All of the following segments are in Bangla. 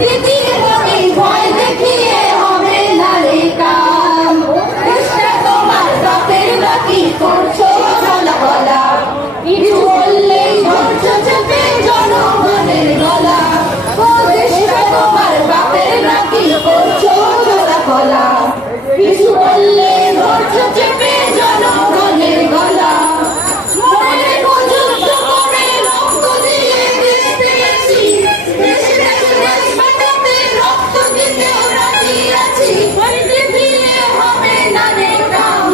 দিদির মনে ভয় দেখিয়ে হবে না রে কাম। দেশটা তোমার বাপের নাকি করছো ঝলা গলা, কিছু বললেই ধরছো চেপে জনগণের গলা। ও দেশটা তোমার বাপের নাকি করছো ঝলা গলা, কিছু বললেই ধরছো চেপে জনগণের গলা। মনে পর্যন্ত করে রক্ত দিয়ে দেশ পেয়েছি, দেশটাকে দেশ বাঁচাতে রক্ত দিতেও রাজি আছি। ভয় দেখিয়ে হবে না রে কাম,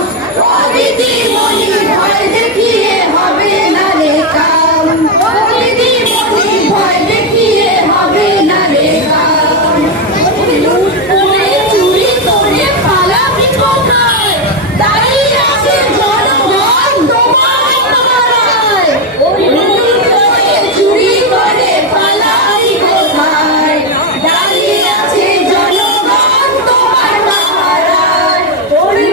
ও দিদিমণি ভয় দেখিয়ে হবে না রে কাম। ও দিদিমণি ভয় দেখিয়ে হবে না রে কাম। লুট করে চুরি করে পালাবি কোথায়? দাঁড়িয়ে আছে জনগণ তোমার পাড়ায়। লুট করে চুরি করে পালাবি কোথায়? দাঁড়িয়ে আছে জনগণ তোমার পাড়ায়।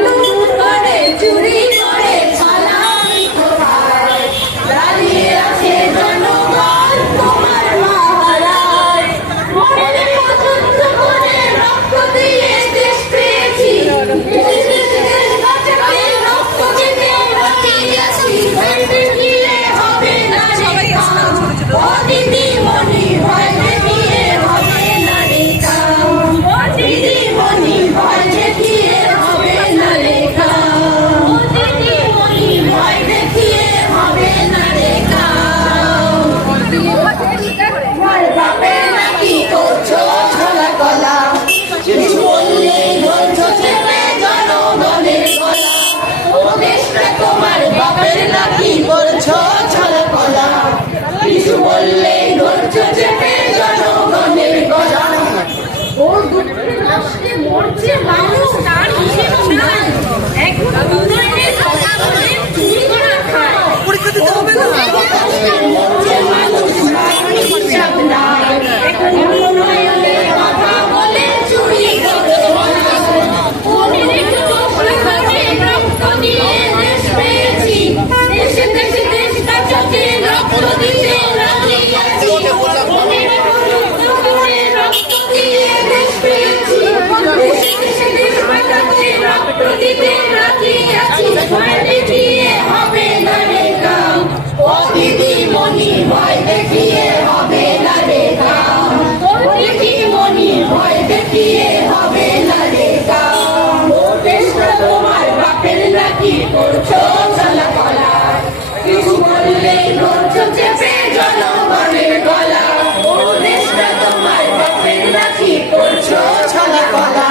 লুট করে চুরি করে পালাবি কোথায়? দাঁড়িয়ে আছে জনগণ তোমার পাড়ায়। মনে পছন্দ করে রক্ত দিয়ে দেশ পেয়েছি, দেশ বাঁচাতে রক্ত দিতেও রাজি আছি। ভয় দেখিয়ে হবে না রে কাম, ও দিদিমণি ভয় দেখিয়ে হবে না রে কাম। ও দিদিমণি ভয় দেখিয়ে হবে না রে কাম। ও দিদিমণি ভয় দেখিয়ে হবে না রে কাম। তোমার বাপের নাকি করছো ঝলা গলা, কিছু বললেই ধরছো চেপে জনগণের গলা। ও দেশটা তোমার বাপের নাকি করছো ঝলা গলা, কিছু বললেই ধরছো চেপে জনগণের গলা। ও দুঃখে কষ্টে মরছে মানুষ, তার হিসেব নাই। এখন উন্নয়নের কথা বলে চুরি করা খায়। পরীক্ষা দিতে হবে না। মরছে মানুষ, তার হিসাব নাই। এখন উন্নয়নের কথা বলে চুরি করে খায়। মনের কষ্ট করে রক্ত দিয়ে দেশ পেয়েছি, দেশে দেশে দেশ বাঁচাতে রক্ত দিতে রাজি আছি। মনের কষ্ট করে রক্ত দিয়ে দেশ পেয়েছি, দেশে দেশে দেশ বাঁচাতে রক্ত দিতে রাজি আছি। ভয় দেখিয়ে হবে না রে কাম, ও দিদিমণি ভয় দেখিয়ে হবে না রে কাম। ও দিদিমণি ভয় দেখিয়ে হবে না রে কাম। ও দেশটা তোমার বাপের নাকি করছো ঝলা গলা, কিছু বললেই ধরছো চেপে জনগণের গলা। ও দেশটা তোমার বাপের নাকি করছো ঝলা গলা।